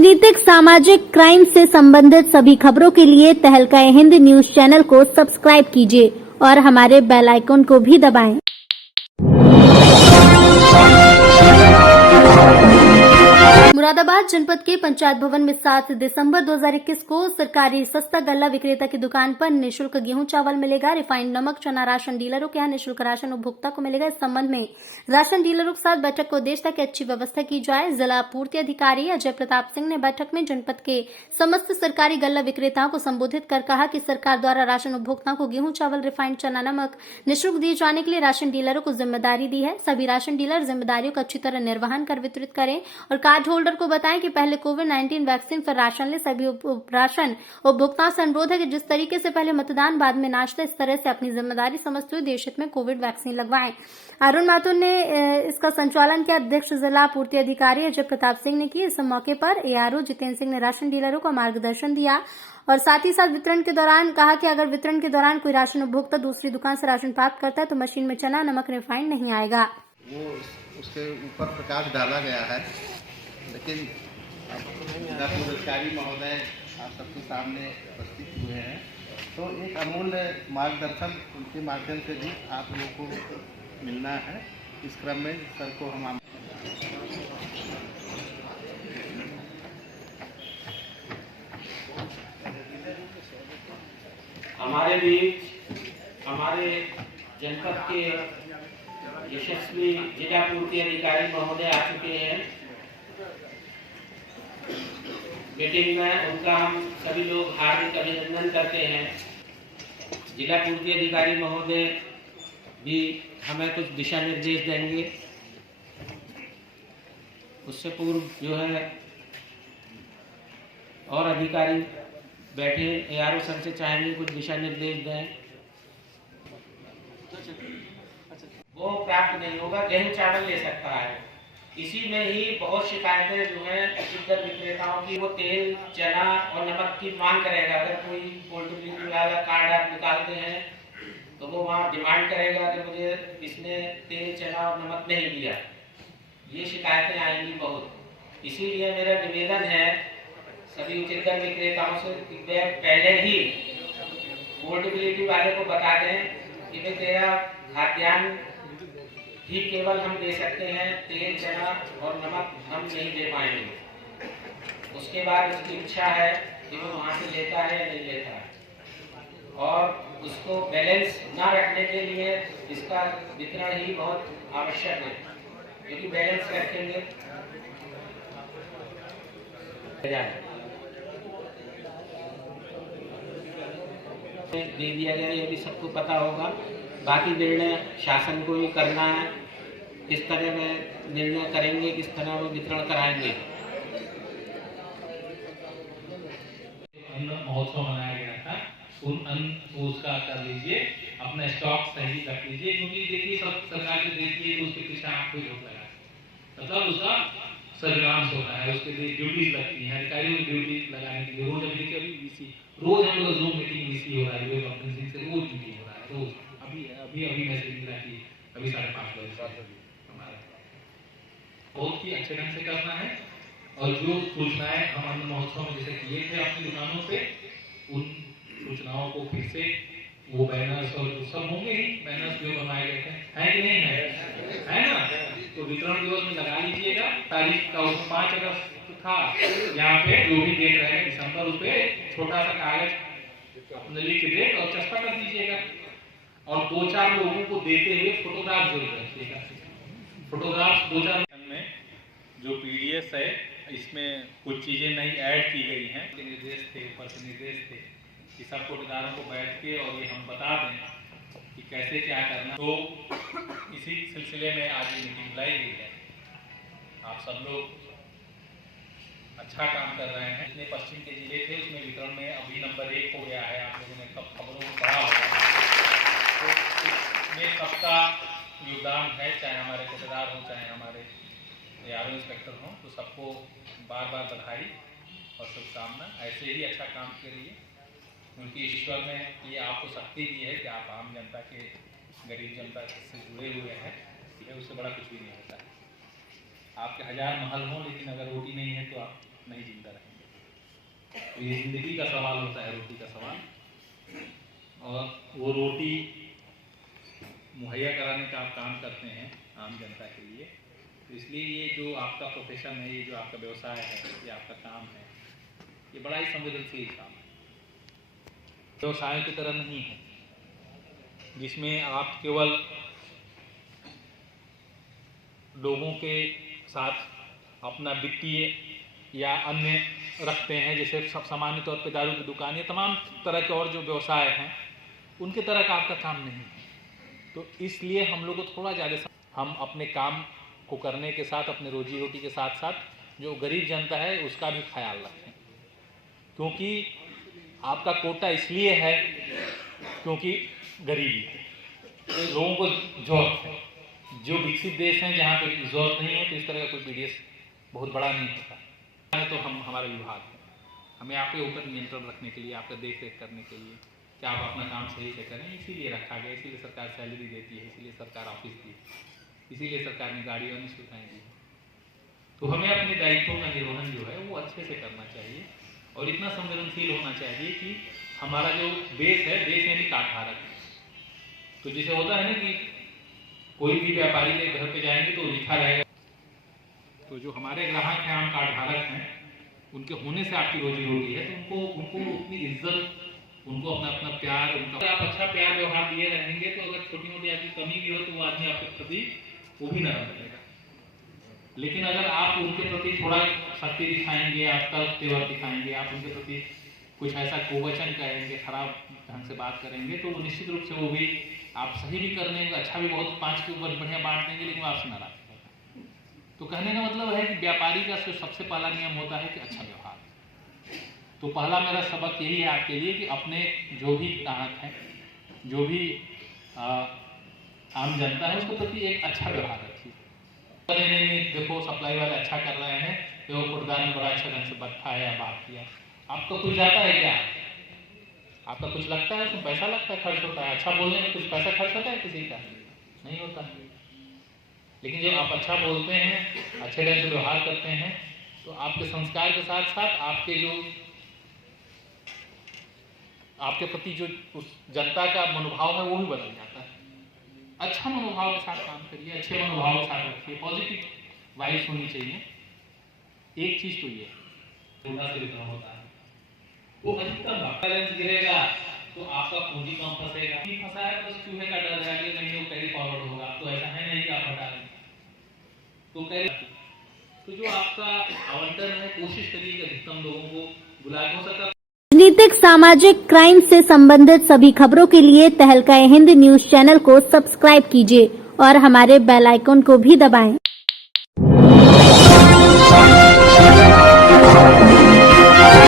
राजनीतिक सामाजिक क्राइम से संबंधित सभी खबरों के लिए तहलका हिंद न्यूज चैनल को सब्सक्राइब कीजिए और हमारे बेल आइकन को भी दबाएं। मुरादाबाद जनपद के पंचायत भवन में 7 दिसंबर 2021 को सरकारी सस्ता गल्ला विक्रेता की दुकान पर निःशुल्क गेहूं चावल मिलेगा। रिफाइंड नमक चना राशन डीलरों के यहाँ निःशुल्क राशन उपभोक्ता को मिलेगा। इस संबंध में राशन डीलरों के साथ बैठक को उद्देश्य था कि अच्छी व्यवस्था की जाए। जिला पूर्ति अधिकारी अजय प्रताप सिंह ने बैठक में जनपद के समस्त सरकारी गल्ला विक्रेताओं को संबोधित कर कहा कि सरकार द्वारा राशन उपभोक्ताओं को गेहूं चावल रिफाइंड चना नमक निःशुल्क दिए जाने के लिए राशन डीलरों को जिम्मेदारी दी है। सभी राशन डीलर जिम्मेदारियों का अच्छी तरह निर्वहन कर वितरित करें और कार्ड होल्डर को बताएं कि पहले कोविड-19 वैक्सीन पर राशन ले। सभी राशन उपभोक्ताओं से अनुरोध है कि जिस तरीके से पहले मतदान बाद में नाश्ता, इस तरह से अपनी जिम्मेदारी समझते हुए देश हित में कोविड वैक्सीन लगवाएं। अरुण माथुर ने इसका संचालन किया। अध्यक्ष जिला पूर्ति अधिकारी अजय प्रताप सिंह ने की। इस मौके पर एआरओ जितेंद्र सिंह ने राशन डीलरों को मार्गदर्शन दिया और साथ ही साथ वितरण के दौरान कहा कि अगर वितरण के दौरान कोई राशन उपभोक्ता दूसरी दुकान से राशन प्राप्त करता है तो मशीन में चना नमक रिफाइंड नहीं आएगा। वो उसके ऊपर प्रकाश डाला गया है, लेकिन जिला पुरस्कारी महोदय आप सबके सामने उपस्थित हुए हैं, तो एक अमूल्य मार्गदर्शन उनके माध्यम से भी आप लोगों को मिलना है। इस क्रम में सर को हम हमारे बीच हमारे जनपद के यशस्वी जिला पूर्ति अधिकारी महोदय आ चुके हैं। मीटिंग में उनका हम सभी लोग हार्दिक अभिनंदन करते हैं। जिला पूर्ति अधिकारी महोदय भी हमें कुछ दिशा निर्देश देंगे। उससे पूर्व जो है और अधिकारी बैठे एआरओ सर से चाहेंगे कुछ दिशा निर्देश दें। वो प्राप्त नहीं होगा, गेहूं चावल ले सकता है। इसी में ही बहुत शिकायतें जो हैं चिकन विक्रेताओं की, वो तेल चना और नमक की मांग करेगा। अगर कोई पोल्ट्री वाला कार्ड आप निकालते हैं तो वो वहाँ डिमांड करेगा कि मुझे इसने तेल चना और नमक नहीं दिया। ये शिकायतें आएंगी बहुत। इसीलिए मेरा निवेदन है सभी चिकन विक्रेताओं से कि वे पहले ही पोर्टेबिलिटी वाले को बता दें कि भाई तेरा खाद्यान्न ही केवल हम दे सकते हैं, तेल चना और नमक हम नहीं दे पाएंगे। उसके बाद उसकी इच्छा है कि वो वहाँ से लेता है या नहीं लेता है, और उसको बैलेंस ना रखने के लिए इसका वितरण ही बहुत आवश्यक है, क्योंकि बैलेंस रखेंगे दे दिया गया, ये भी सबको पता होगा। बाकी निर्णय शासन को ही करना है, किस तरह में निर्णय करेंगे, किस तरह में वितरण कराएंगे। अन्न महोत्सव मनाया गया था, उन अन्न उसका कर लीजिए, अपना स्टॉक सही रख लीजिए, क्योंकि देखिए सब सरकार जो देती है तो उसके पीछे आपको रोक लगा, मतलब उसका सर्विलांस होता है, उसके लिए ड्यूटीज लगती हैं, अधिकारियों की ड्यूटी लगाने के लिए रोज अभी देखिए अभी वीसी रोज हम लोग जूम मीटिंग वीसी हो रहा है, वीडियो कॉन्फ्रेंसिंग से रोज मीटिंग हो रहा है, रोज अभी मैसेज मिला कि अभी 5:30 बजे हमारा बहुत ही अच्छे ढंग से करना है। और जो सूचनाएं हम अन्न महोत्सव में जैसे किए थे अपनी दुकानों पे, उन सूचनाओं को फिर से वो बैनर्स और सब होंगे ही, बैनर्स जो बनाए गए थे है कि नहीं है ना, तो वितरण दिवस में लगा लीजिएगा तारीख का। उस 5 अगस्त था, यहाँ पे जो भी डेट रहेगा दिसंबर, उस पर छोटा सा कागज अपने लिख के डेट और चस्पा कर दीजिएगा, और 2-4 लोगों को देते हुए फोटोग्राफ जरूर रखिएगा। फोटोग्राफ 2-4 में जो पीडीएफ है, इसमें कुछ चीज़ें नई ऐड की गई हैं, निर्देश थे, ऊपर से निर्देश थे कि सब कोटेदारों को बैठ के और ये हम बता दें कि कैसे क्या करना। तो इसी सिलसिले में आज ये मीटिंग बुलाई गई है। आप सब लोग अच्छा काम कर रहे हैं। जितने पश्चिम के जिले थे उसमें वितरण में अभी नंबर 1 हो गया है। आप लोगों ने कब खबरों को पढ़ा होगा, तो इसमें सबका योगदान है, चाहे हमारे कोटेदार हों चाहे हमारे एआरओ इंस्पेक्टर हों, तो सबको बार बार बधाई और शुभकामना। ऐसे ही अच्छा काम करिए, क्योंकि ईश्वर ने ये आपको शक्ति दी है कि आप आम जनता के, गरीब जनता से जुड़े हुए हैं, उससे बड़ा कुछ भी नहीं होता है। आपके 1000 महल हों, लेकिन अगर रोटी नहीं है तो आप नहीं जिंदा रहेंगे। तो ये जिंदगी का सवाल होता है, रोटी का सवाल। और वो रोटी मुहैया कराने का आप काम करते हैं आम जनता के लिए, तो इसलिए ये जो आपका प्रोफेशन है, ये जो आपका व्यवसाय है, ये आपका काम है, ये बड़ा ही संवेदनशील काम है। व्यवसाय की तरह नहीं है जिसमें आप केवल लोगों के साथ अपना वित्तीय या अन्य रखते हैं, जैसे सब सामान्य तौर पे दारू की दुकान या तमाम तरह के और जो व्यवसाय हैं उनके तरह का आपका काम नहीं है। तो इसलिए हम लोग को थोड़ा ज़्यादा हम अपने काम को करने के साथ, अपने रोजी रोटी के साथ साथ जो गरीब जनता है उसका भी ख्याल रखें, क्योंकि आपका कोटा इसलिए है क्योंकि गरीबी है, लोगों को जरूरत है। जो विकसित देश हैं जहाँ पे जरूरत नहीं है तो इस तरह का कोई पीडीएस बहुत बड़ा नहीं होता। तो हमारा विभाग है, हमें आपके ऊपर नियंत्रण रखने के लिए, आपका देख रेख करने के लिए कि आप अपना काम सही से करें, इसीलिए रखा गया, इसीलिए सरकार सैलरी देती है, इसीलिए सरकार ऑफिस दी, इसीलिए सरकार ने गाड़ी और सुविधाएं दी। तो हमें अपने दायित्वों का निर्वहन जो है वो अच्छे से करना चाहिए और इतना संवेदनशील होना चाहिए कि हमारा जो देश है, देश यानी कार्डधारक। तो जैसे होता है ना कि कोई भी व्यापारी के घर पे जाएंगे तो लिखा रहेगा, तो जो हमारे ग्राहक हैं, आम कार्डधारक हैं, उनके होने से आपकी रोजी रोटी है, तो उनको उतनी इज्जत, उनको अपना प्यार, उनका आप अच्छा प्यार व्यवहार दिए रहेंगे तो अगर छोटी मोटी आपकी कमी भी हो तो वो आदमी आपके प्रति वो भी नरम रहेगा। लेकिन अगर आप उनके प्रति थोड़ा सख्ती दिखाएंगे, आप तर्क तेवर दिखाएंगे, आप उनके प्रति कुछ ऐसा कुवचन कहेंगे, खराब ढंग से बात करेंगे, तो वो निश्चित रूप से वो भी आप सही भी कर देंगे, अच्छा भी बहुत 5 के ऊपर बढ़िया बांट देंगे, लेकिन आपसे नाराज रहेगा। तो कहने का मतलब है कि व्यापारी का सबसे पहला नियम होता है कि अच्छा व्यवहार। तो पहला मेरा सबक यही है आपके लिए कि अपने जो भी ग्राहक हैं, जो भी आम जनता है, उसके प्रति एक अच्छा व्यवहार रखिए। नहीं देखो सप्लाई वाले अच्छा कर रहे हैं, तो कुर्दान में बड़ा अच्छा ढंग से बैठा है या बात किया, आपका कुछ जाता है क्या? आपका कुछ लगता है, उसमें पैसा लगता है, खर्च होता है। अच्छा बोलने में कुछ पैसा खर्च होता है किसी का? नहीं होता। लेकिन जब आप अच्छा बोलते हैं, अच्छे ढंग से व्यवहार करते हैं, तो आपके संस्कार के साथ साथ आपके प्रति जो उस जनता का मनोभाव है वो भी बदल जाता है। अच्छा मनोभाव के साथ काम करिए, अच्छे मनोभाव के साथ रखिए, पॉजिटिव वाइब्स होनी चाहिए। एक चीज तो ये होता है वो अधिकतम बैलेंस गिरेगा तो आपका पूंजी कम फंसेगा, फंसा है तो चूहे का डर है कि नहीं वो कैरी फॉरवर्ड होगा, तो ऐसा है नहीं कि आप हटा लें तो कैरी। तो जो आपका आवंटन है कोशिश करिए कि अधिकतम लोगों को बुला हो सकता। राजनीतिक, सामाजिक, क्राइम से संबंधित सभी खबरों के लिए तहलका हिंद न्यूज चैनल को सब्सक्राइब कीजिए और हमारे बेल आइकन को भी दबाएं।